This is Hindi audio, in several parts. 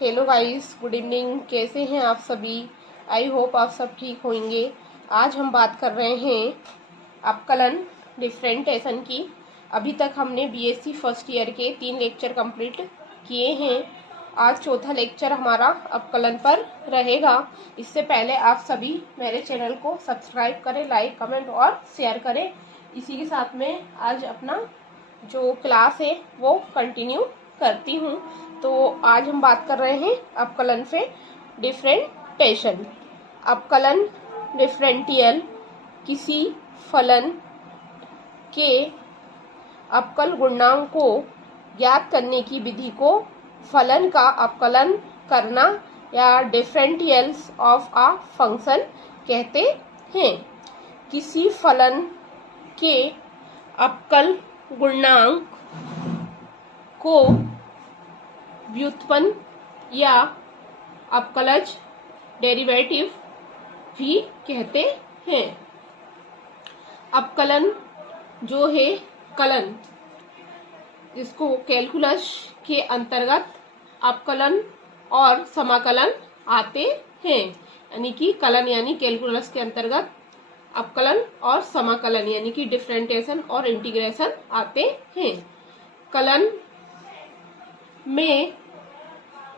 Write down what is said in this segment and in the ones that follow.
Hello guys, good evening. कैसे हैं आप सभी? आई होप आप सब ठीक होंगे। आज हम बात कर रहे हैं अपकलन डिफरेंटेशन की। अभी तक हमने बीएससी फर्स्ट ईयर के 3 लेक्चर कंप्लीट किए हैं। आज चौथा लेक्चर हमारा अपकलन पर रहेगा। इससे पहले आप सभी मेरे चैनल को सब्सक्राइब करें, लाइक, कमेंट और शेयर करें। इसी के साथ में आज अपना जो क्लास है वो कंटिन्यू करती हूँ। तो आज हम बात कर रहे हैं अपकलन से डिफरेंटेशन। अपकलन डिफरेंटियल किसी फलन के अपकल गुणांक को ज्ञात करने की विधि को फलन का अपकलन करना या डिफरेंटियल्स ऑफ अ फंक्शन कहते हैं। किसी फलन के अपकल गुणांक को व्युत्पन्न या अपकलज डेरिवेटिव भी कहते हैं। अपकलन जो है कलन, जिसको कैलकुलस के अंतर्गत अपकलन और समाकलन आते हैं। यानी कि कलन यानी कैलकुलस के अंतर्गत अपकलन और समाकलन यानी कि डिफरेंटेशन और इंटीग्रेशन आते हैं। कलन में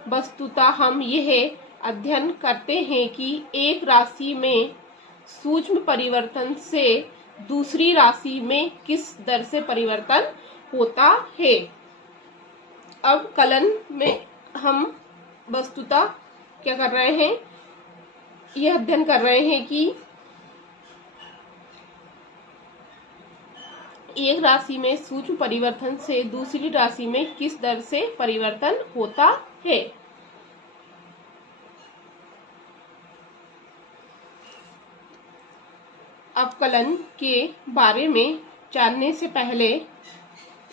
वस्तुतः हम यह अध्ययन करते हैं कि एक राशि में सूक्ष्म परिवर्तन से दूसरी राशि में किस दर से परिवर्तन होता है। अब कलन में हम वस्तुतः क्या कर रहे हैं, यह अध्ययन कर रहे हैं कि एक राशि में सूक्ष्म परिवर्तन से दूसरी राशि में किस दर से परिवर्तन होता है। अपकलन के बारे में जानने से पहले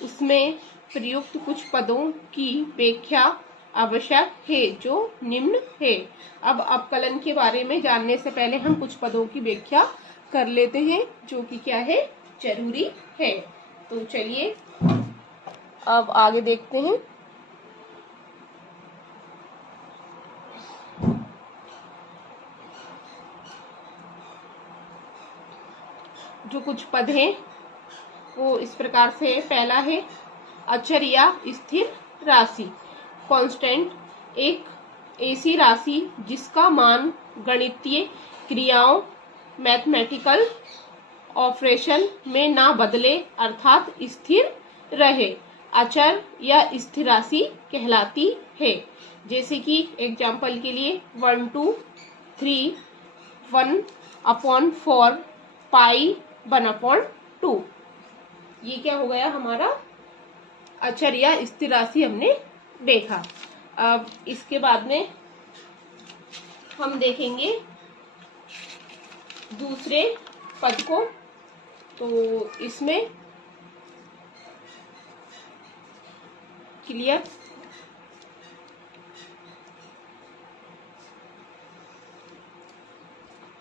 उसमें प्रयुक्त कुछ पदों की व्याख्या आवश्यक है, जो निम्न है। अब अपकलन के बारे में जानने से पहले हम कुछ पदों की व्याख्या कर लेते हैं, जो कि क्या है, जरूरी है। तो चलिए अब आगे देखते हैं। जो कुछ पद हैं वो इस प्रकार से, पहला है अचर या स्थिर राशि। कांस्टेंट, एक ऐसी राशि जिसका मान गणितीय क्रियाओं मैथमेटिकल ऑपरेशन में ना बदले अर्थात स्थिर रहे, अचर या स्थिर राशि कहलाती है। जैसे कि एग्जाम्पल के लिए 1 2 3 1/4 पाई 1/2, ये क्या हो गया हमारा अचर या स्थिर राशि हमने देखा। अब इसके बाद में हम देखेंगे दूसरे पद को। तो इसमें क्लियर,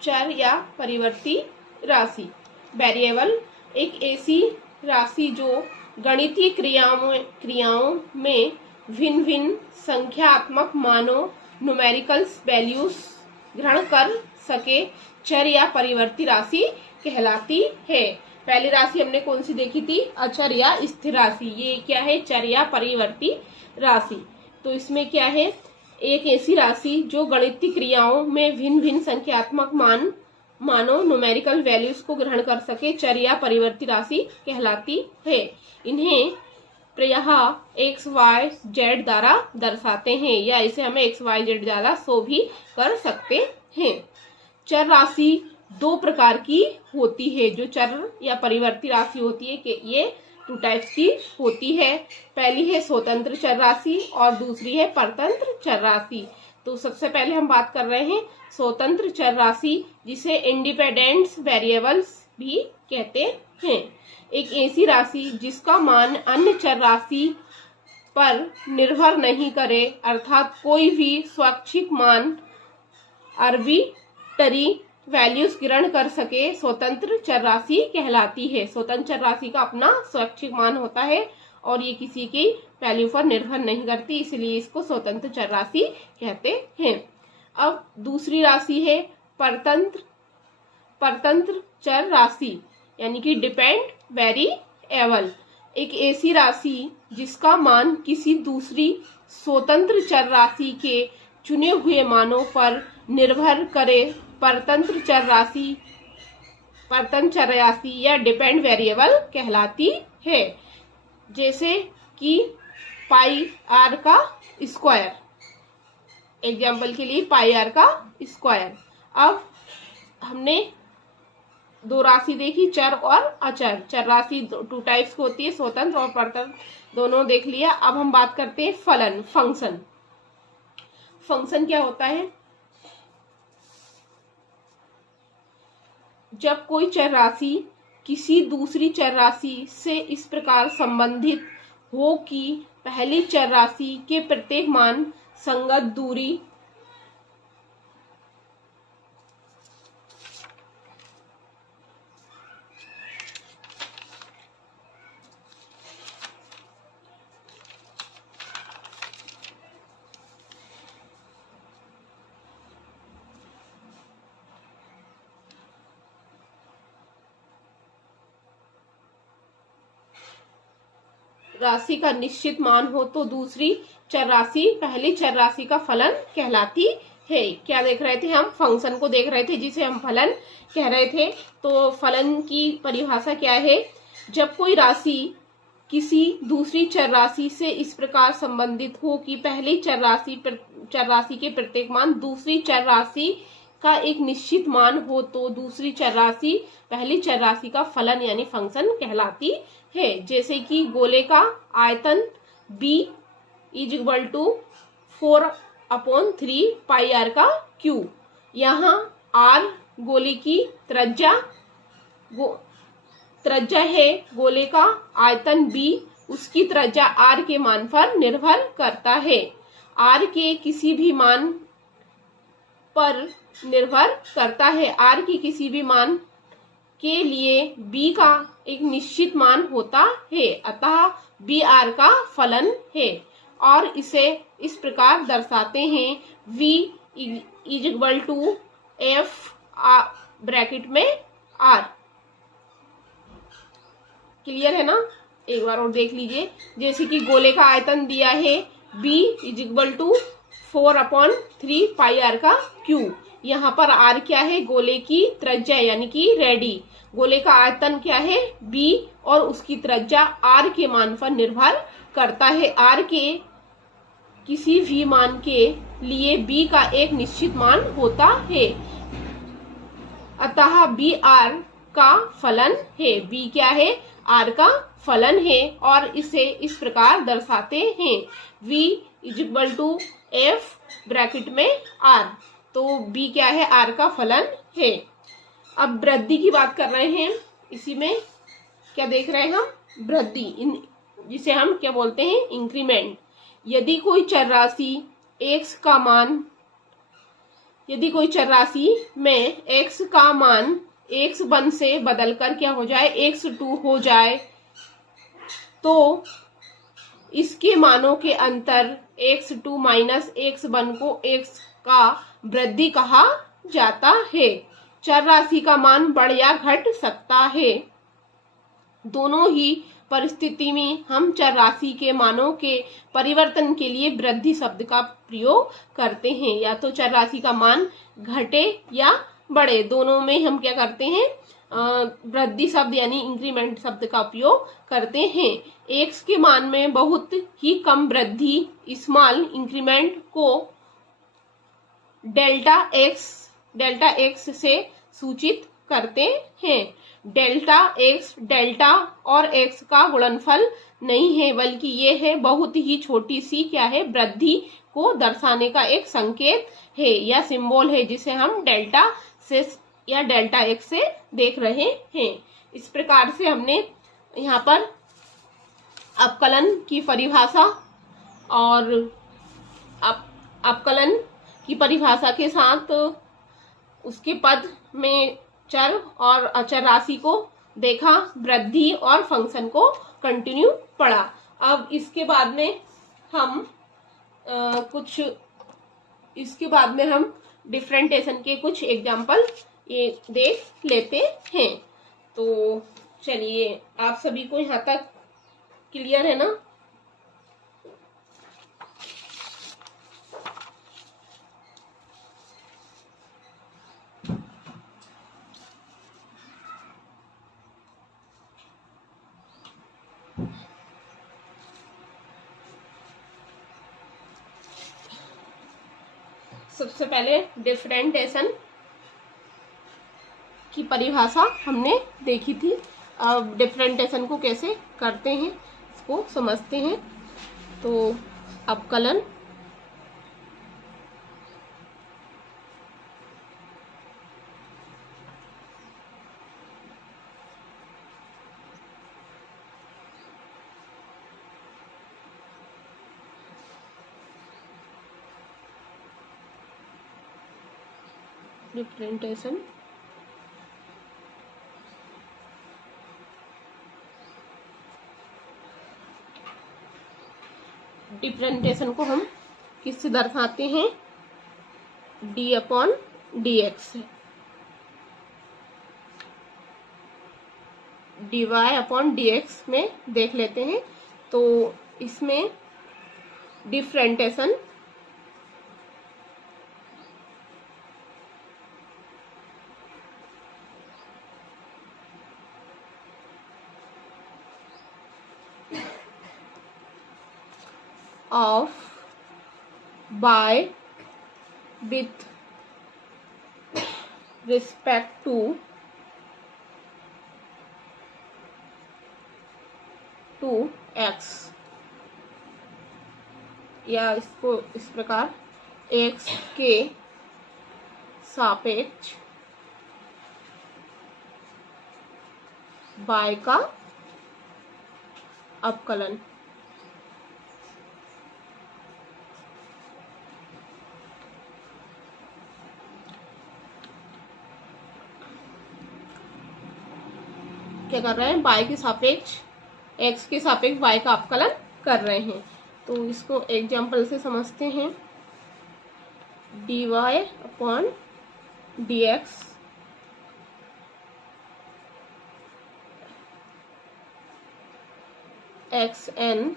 चर या परिवर्ती राशि। वेरिएबल, एक ऐसी राशि जो गणितीय क्रियाओं में भिन्न भिन्न संख्यात्मक मानों न्यूमेरिकल्स वैल्यूज ग्रहण कर सके, चर या परिवर्ती राशि कहलाती है। पहली राशि हमने कौन सी देखी थी, अचर या स्थिर राशि। ये क्या है, चर या परिवर्ती राशि। तो इसमें क्या है, एक ऐसी राशि जो गणितीय क्रियाओं में भिन्न भिन्न संख्यात्मक मानों न्यूमेरिकल वैल्यूज को ग्रहण कर सके, चर या परिवर्ती राशि कहलाती है। इन्हें प्रायः एक्स वाई जेड द्वारा दर्शाते हैं, या इसे हमें एक्स वाई जेड द्वारा शो भी कर सकते हैं। चर राशि दो प्रकार की होती है। जो चर या परिवर्ती राशि होती है कि ये 2 टाइप्स की होती है। पहली है स्वतंत्र चर राशि और दूसरी है परतंत्र चर राशि। तो सबसे पहले हम बात कर रहे हैं स्वतंत्र चर राशि, जिसे इंडिपेंडेंट वेरिएबल्स भी कहते हैं। एक ऐसी राशि जिसका मान अन्य चर राशि पर निर्भर नहीं करे, अर्थात कोई भी स्वैच्छिक मान आर्बिट्ररी वैल्यूज ग्रहण कर सके, स्वतंत्र चर राशि कहलाती है। स्वतंत्र चर राशि का अपना स्वैच्छिक मान होता है और ये किसी की वैल्यू पर निर्भर नहीं करती, इसलिए इसको स्वतंत्र चर राशि कहते हैं। अब दूसरी राशि है परतंत्र चर राशि यानी कि डिपेंड वेरिएबल। एक ऐसी राशि जिसका मान किसी दूसरी स्वतंत्र चर राशि के चुने हुए मानों पर निर्भर करे परतंत्र चर राशि या डिपेंड वेरिएबल कहलाती है। जैसे कि पाई आर का स्क्वायर, एग्जाम्पल के लिए पाई आर का स्क्वायर। अब हमने दो राशि देखी, चर और अचर। चर राशि टू टाइप्स की होती है, स्वतंत्र और परतंत्र, दोनों देख लिया। अब हम बात करते हैं फलन, फंक्शन। फंक्शन क्या होता है? जब कोई चर राशि किसी दूसरी चर राशि से इस प्रकार संबंधित हो कि पहली चर राशि के प्रत्येक मान संगत दूरी राशि का निश्चित मान हो तो दूसरी चर राशि पहली चर राशि का फलन कहलाती है। क्या देख रहे थे हम? फंक्शन को देख रहे थे जिसे हम फलन कह रहे थे। तो फलन की परिभाषा क्या है? जब कोई राशि किसी दूसरी चर राशि से इस प्रकार संबंधित हो कि पहली चर राशि के प्रत्येक मान दूसरी चर राशि का एक निश्चित मान हो तो दूसरी चर राशि पहली चर राशि का फलन यानी फंक्शन कहलाती है। जैसे कि गोले का आयतन b is equal to 4/3 pi R का क्यू। यहाँ r गोले की त्रिज्या है, गोले का आयतन b उसकी त्रिज्या r के मान पर निर्भर करता है। r के किसी भी मान पर निर्भर करता है। r के किसी भी मान के लिए b का एक निश्चित मान होता है, अतः b r का फलन है। और इसे इस प्रकार दर्शाते हैं v is equal to f bracket में r। क्लियर है ना? एक बार और देख लीजिए। जैसे कि गोले का आयतन दिया है b is equal to 4/3 pi R का क्यू। यहाँ पर r क्या है? गोले की त्रिज्या यानी कि रेडी। गोले का आयतन क्या है? b और उसकी त्रिज्या r के मान पर निर्भर करता है। r के किसी भी मान के लिए b का एक निश्चित मान होता है, अतः b r का फलन है। b क्या है? r का फलन है। और इसे इस प्रकार दर्शाते हैं v is equal to f bracket में r। तो b क्या है? r का फलन है। अब वृद्धि की बात कर रहे हैं। इसी में क्या देख रहे हैं हम? वृद्धि, जिसे हम क्या बोलते हैं? इंक्रीमेंट। यदि कोई चर राशि में x का मान x1 से बदलकर क्या हो जाए? x2 हो जाए तो इसके मानों के अंतर x2 माइनस x1 को x का वृद्धि कहा जाता है। चर राशि का मान बढ़ या घट सकता है। दोनों ही परिस्थिति में हम चर राशि के मानों के परिवर्तन के लिए वृद्धि शब्द का प्रयोग करते हैं। या तो चर राशि का मान घटे या बढ़े, दोनों में हम क्या करते हैं? वृद्धि शब्द यानी इंक्रीमेंट शब्द का उपयोग करते हैं। x के मान में बहुत ही कम वृद्धि स्मॉल इंक्रीमेंट को डेल्टा x से सूचित करते हैं। डेल्टा और x का गुणनफल नहीं है, बल्कि ये है बहुत ही छोटी सी क्या है? वृद्धि को दर्शाने का एक संकेत है या सिंबल है, जिसे हम डेल्टा से या डेल्टा x से देख रहे हैं। इस प्रकार से हमने यहाँ पर अपकलन की परिभाषा और अपकलन की परिभाषा के साथ उसके पद में चर और अचर राशि को देखा, वृद्धि और फंक्शन को कंटिन्यू पढ़ा। अब इसके बाद में हम डिफरेंटेशन के कुछ एग्जाम्पल ये देख लेते हैं। तो चलिए, आप सभी को यहाँ तक क्लियर है ना? सबसे पहले डिफरेंटेशन की परिभाषा हमने देखी थी। अब डिफरेंटेशन को कैसे करते हैं इसको समझते हैं। तो अपकलन, डिफरेंटेशन डिफरेंटेशन को हम किससे दर्शाते हैं? डी अपॉन डी एक्स से, D Y upon D X में देख लेते हैं। तो इसमें differentiation of by with respect to x, या इसको इस प्रकार x के सापेक्ष y का अपकलन। क्या कर रहे हैं? y के सापेक्ष x के सापेक्ष y का अपकलन कर रहे हैं। तो इसको एग्जाम्पल से समझते हैं। dy अपॉन dx xn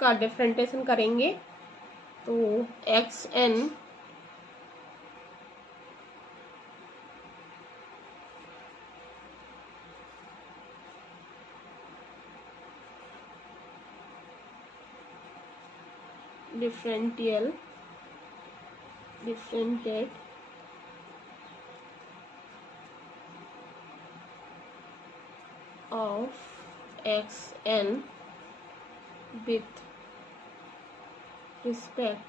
का डिफरेंटेशन करेंगे। तो xn differentiated of xn with respect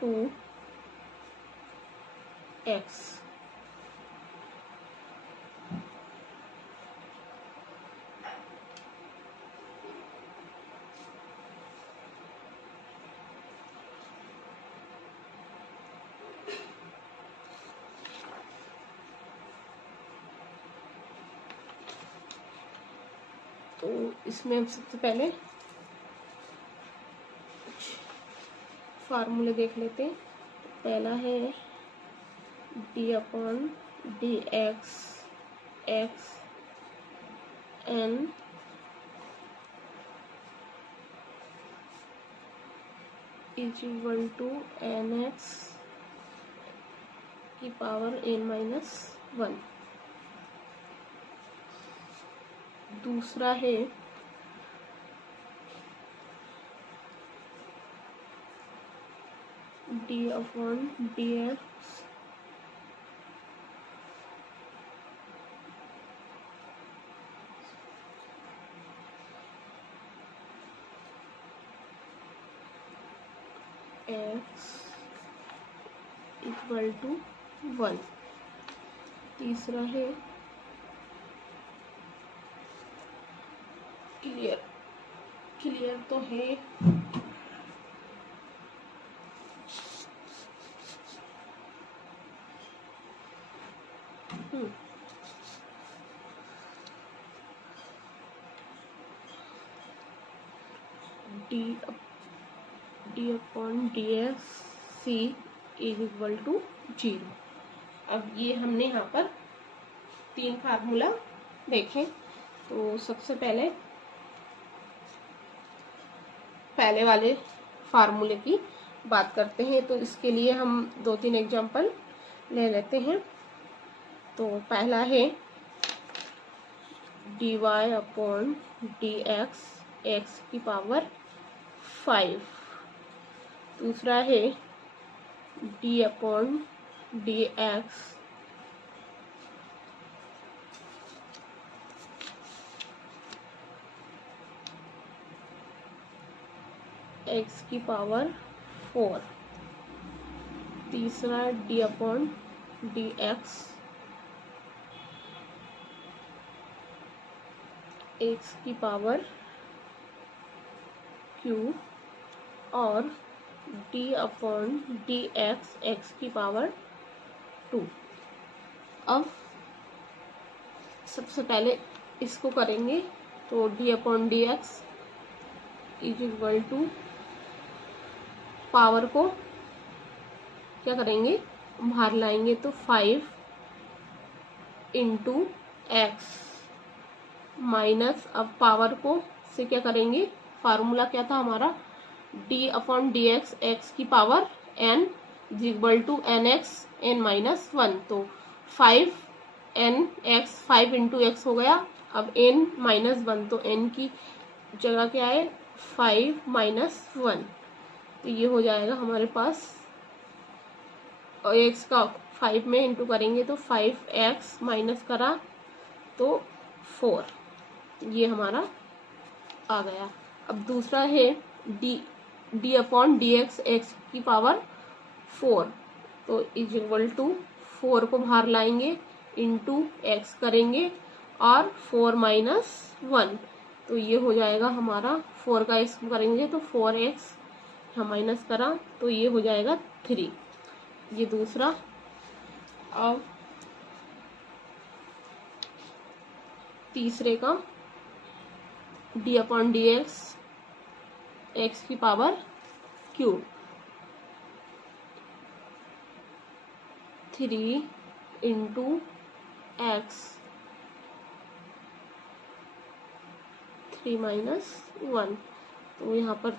to x। तो इसमें हम सबसे पहले कुछ फार्मूले देख लेते हैं। पहला है D upon D X N is equal to N x की पावर n-1। दूसरा है D upon D X equal to 1। तीसरा है क्लियर तो है। D upon D x C is equal to 0। अब ये हमने यहाँ पर 3 फार्मूला देखें। तो सबसे पहले वाले फार्मूले की बात करते हैं। तो इसके लिए हम 2-3 एग्जाम्पल ले लेते हैं। तो पहला है d Y upon D x की पावर 5। दूसरा है डी अपॉन डी एक्स की पावर 4। तीसरा डी अपॉन डी एक्स की पावर क्यू और डी अपॉन डी एक्स की पावर 2। अब सबसे पहले इसको करेंगे। तो d upon D x is equal to power को क्या करेंगे, बाहर लाएंगे। तो 5 इंटू एक्स माइनस, अब पावर को से क्या करेंगे, फार्मूला क्या था हमारा, डी अपॉन डी एक्स की power n is equal to N x n minus 1। तो 5 एन एक्स 5 इंटू एक्स हो गया। अब n माइनस 1, तो n की जगह क्या है 5 माइनस 1। तो ये हो जाएगा हमारे पास, और एक्स का 5 में इंटू करेंगे तो 5x माइनस करा तो 4, ये हमारा आ गया। अब दूसरा है डी अपॉन डी एक्स की पावर 4। तो इज इक्वल टू 4 को बाहर लाएंगे, इंटू एक्स करेंगे और 4 माइनस 1। तो ये हो जाएगा हमारा 4 का एक्स करेंगे तो 4x हम माइनस करा तो ये हो जाएगा 3। ये दूसरा। अब तीसरे का डी अपॉन डी एक्स की power Q 3 into x 3 minus 1। तो यहाँ पर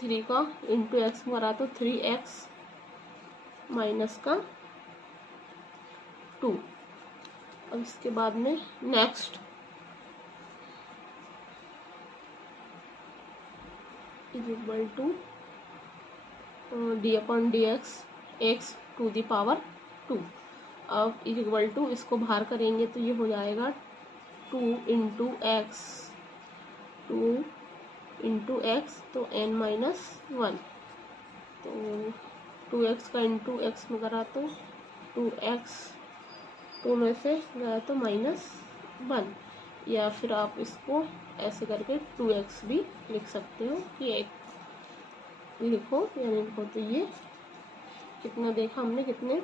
3 का इंटू एक्स करा तो 3x माइनस का 2। अब इसके बाद में next is equal to d upon D x to the power 2। अब इज इक्वल टू इसको बाहर करेंगे तो ये हो जाएगा 2 इंटू एक्स 2 इंटू एक्स तो n माइनस 1। तो 2x का इंटू एक्स में करा तो 2x 2 में से गया तो माइनस 1, या फिर आप इसको ऐसे करके 2x भी लिख सकते हो कि एक लिखो या नहीं लिखो। तो ये कितना देखा हमने, कितने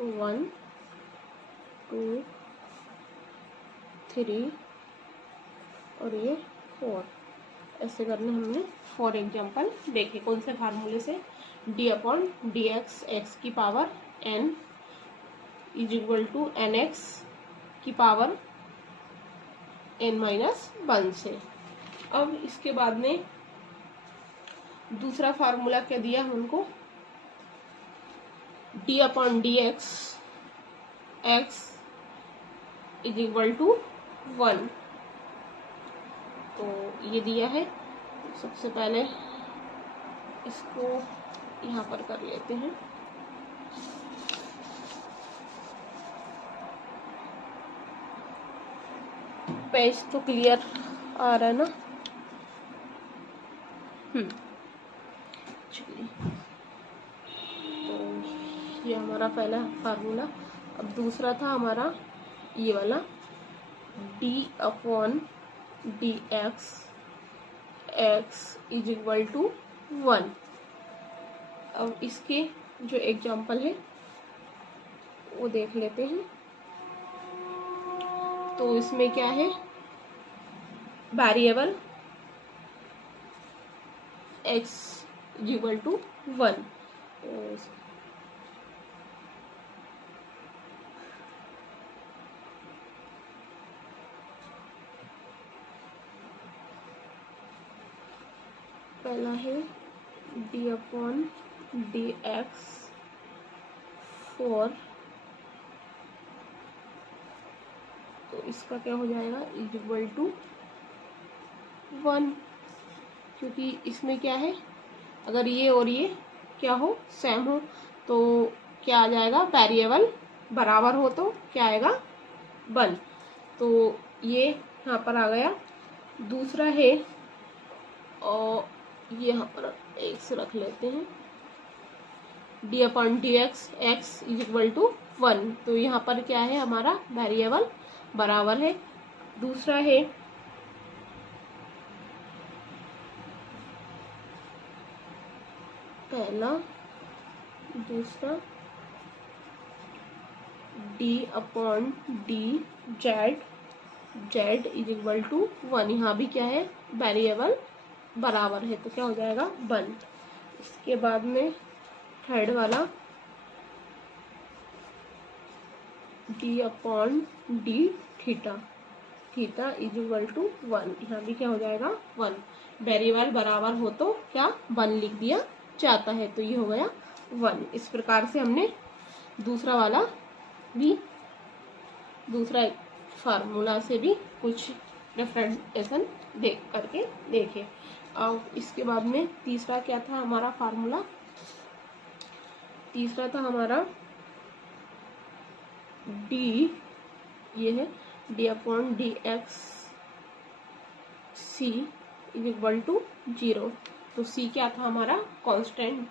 1 2 3 और ये 4, ऐसे करने हमने 4 एग्जाम्पल देखे। कौन से फार्मूले से, डी अपॉन डी एक्स की power n is equal to N x की पावर n माइनस 1 से। अब इसके बाद में दूसरा फार्मूला क्या दिया हमको, d upon D x is equal to 1। तो ये दिया है। सबसे पहले इसको यहाँ पर कर लेते हैं। पेज तो क्लियर आ रहा है ना। चलिए, तो ये हमारा पहला फार्मूला। अब दूसरा था हमारा ये वाला, d upon D x is equal to 1। अब इसके जो एग्जाम्पल है वो देख लेते हैं। तो इसमें क्या है, variable x is equal to 1। पहला है D upon D x for, तो इसका क्या हो जाएगा इज इक्वल टू 1, क्योंकि इसमें क्या है, अगर ये और ये क्या हो सेम हो तो क्या आ जाएगा, वेरिएबल बराबर हो तो क्या आएगा 1, तो ये यहाँ पर आ गया। दूसरा है, और ये यहाँ पर x रख लेते हैं, D upon D x x is equal to 1, तो यहाँ पर क्या है हमारा वेरिएबल बराबर है। दूसरा है पहला, दूसरा d upon d z, z is equal to 1, यहाँ भी क्या है वेरिएबल बराबर है तो क्या हो जाएगा 1। इसके बाद में थर्ड वाला d upon d theta, theta is equal to 1, यहाँ भी क्या हो जाएगा 1, वेरिएबल बराबर हो तो क्या 1 लिख दिया जाता है, तो ये हो गया 1। इस प्रकार से हमने दूसरा वाला भी, दूसरा फार्मूला से भी कुछ डिफरेंशिएशन देख करके देखे। अब इसके बाद में तीसरा क्या था हमारा फार्मूला, तीसरा था हमारा डी, ये है D upon D x C is equal to 0, तो सी क्या था हमारा कांस्टेंट।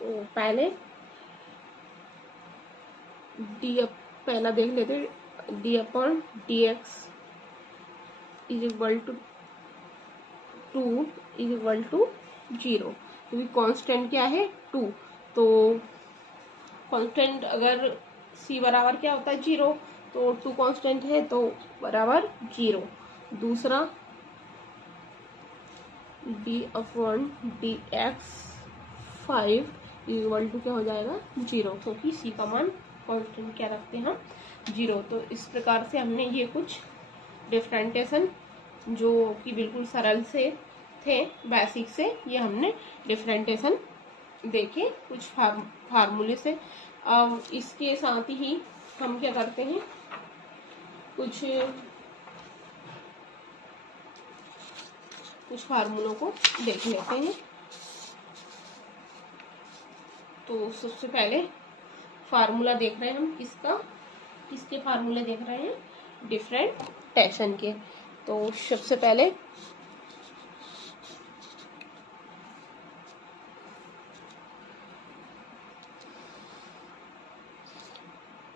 तो पहले पहला देख लेते, d upon D x is equal to 2 is equal to 0, क्योंकि कांस्टेंट क्या है 2, तो कांस्टेंट अगर c बराबर क्या होता है 0, तो 2 कांस्टेंट है तो बराबर 0। दूसरा d upon D x 5 equal to क्या हो जाएगा 0, क्योंकि c का मान कांस्टेंट क्या रखते हैं हम 0। तो इस प्रकार से हमने ये कुछ डिफरेंशिएशन जो कि बिल्कुल सरल से थे, बेसिक से, ये हमने डिफरेंशिएशन देखे कुछ फार्मूले से। अब इसके साथ ही हम क्या करते हैं, कुछ फार्मूलों को देख लेते हैं। तो सबसे पहले फार्मूला देख रहे हैं हम किसके फार्मूले देख रहे हैं, डिफरेंशिएशन के। तो सबसे पहले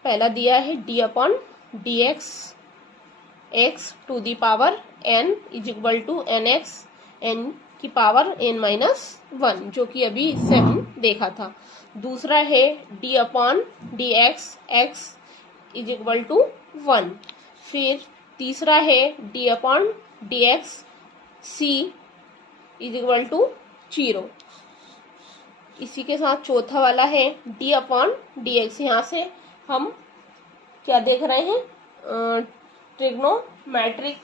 पहला दिया है D upon D x x to the power n is equal to N x n की पावर n-1, जो कि अभी इससे हम देखा था। दूसरा है D upon D x x is equal to 1। फिर तीसरा है D upon D x C is equal to 0। इसी के साथ चौथा वाला है डी अपॉन डी एक्स, यहाँ से हम क्या देख रहे हैं, ट्रिग्नोमेट्रिक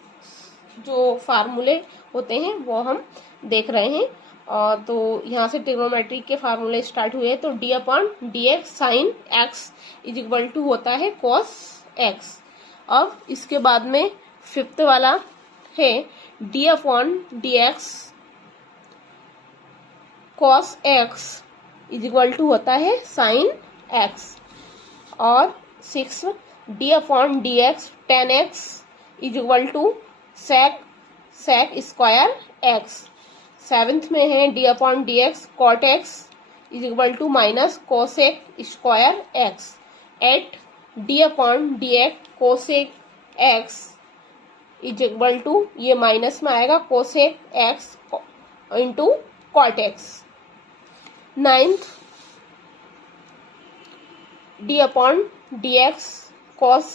जो फार्मूले होते हैं वो हम देख रहे हैं। और तो यहाँ से ट्रिग्नोमेट्रिक के फार्मूले स्टार्ट हुए, तो d upon D x sine x is equal to होता है कॉस एक्स। अब इसके बाद में फिफ्थ वाला है D upon D x cos x is equal to होता है साइन एक्स। और 6 d upon D x tan x is equal to sec square x. 7th में है D upon D x cot x is equal to minus cosec square x. 8 d upon D x cosec x is equal to, ये माइनस में आएगा, cosec x into cot x. 9th d upon D x cos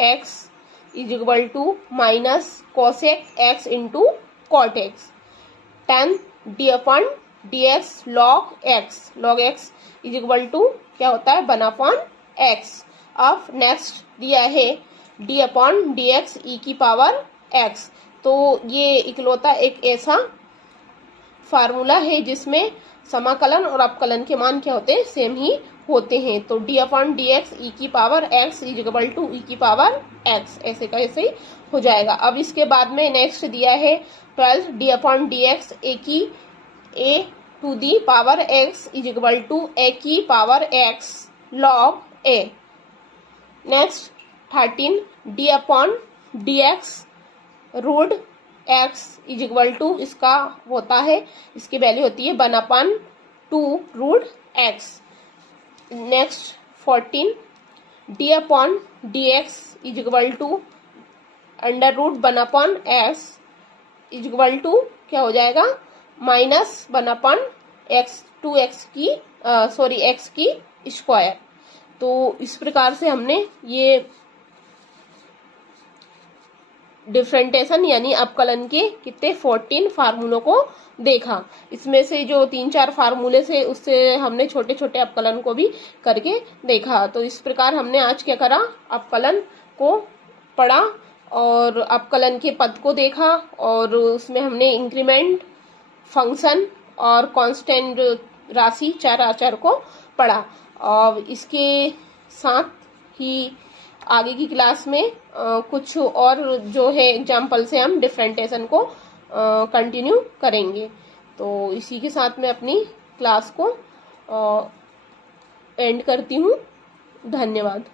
x is equal to minus cosec x into cot x. 10 d/dx log x is equal to क्या होता है 1/x। अब नेक्स्ट दिया है d/dx e की पावर x। तो ये इकलौता एक ऐसा फार्मूला है जिसमें समाकलन और अपकलन के मान क्या होते हैं, सेम ही होते हैं। तो d/dx e की power x is equal to e की पावर x, ऐसे का ऐसे ही हो जाएगा। अब इसके बाद में नेक्स्ट दिया है 12 d/dx a to the power x is equal to a की power x log a। Next 13 d/dx root x is equal to इसका होता है, इसकी वैल्यू होती है 1/2 root x। Next 14 d/dx is equal to under root 1/s is equal to क्या हो जाएगा -1/x 2x की x की स्क्वायर। तो इस प्रकार से हमने ये डिफरेंटेशन यानी अपकलन के कितने 14 फार्मूलों को देखा। इसमें से जो 3-4 फार्मूले से उससे हमने छोटे छोटे अपकलन को भी करके देखा। तो इस प्रकार हमने आज क्या करा, अपकलन को पढ़ा और अपकलन के पद को देखा और उसमें हमने इंक्रीमेंट, फंक्शन और कांस्टेंट राशि चार आचार को पढ़ा। और इसके साथ ही आगे की क्लास में कुछ और जो है एग्जाम्पल से हम डिफरेंटेशन को कंटिन्यू करेंगे। तो इसी के साथ मैं अपनी क्लास को एंड करती हूँ। धन्यवाद।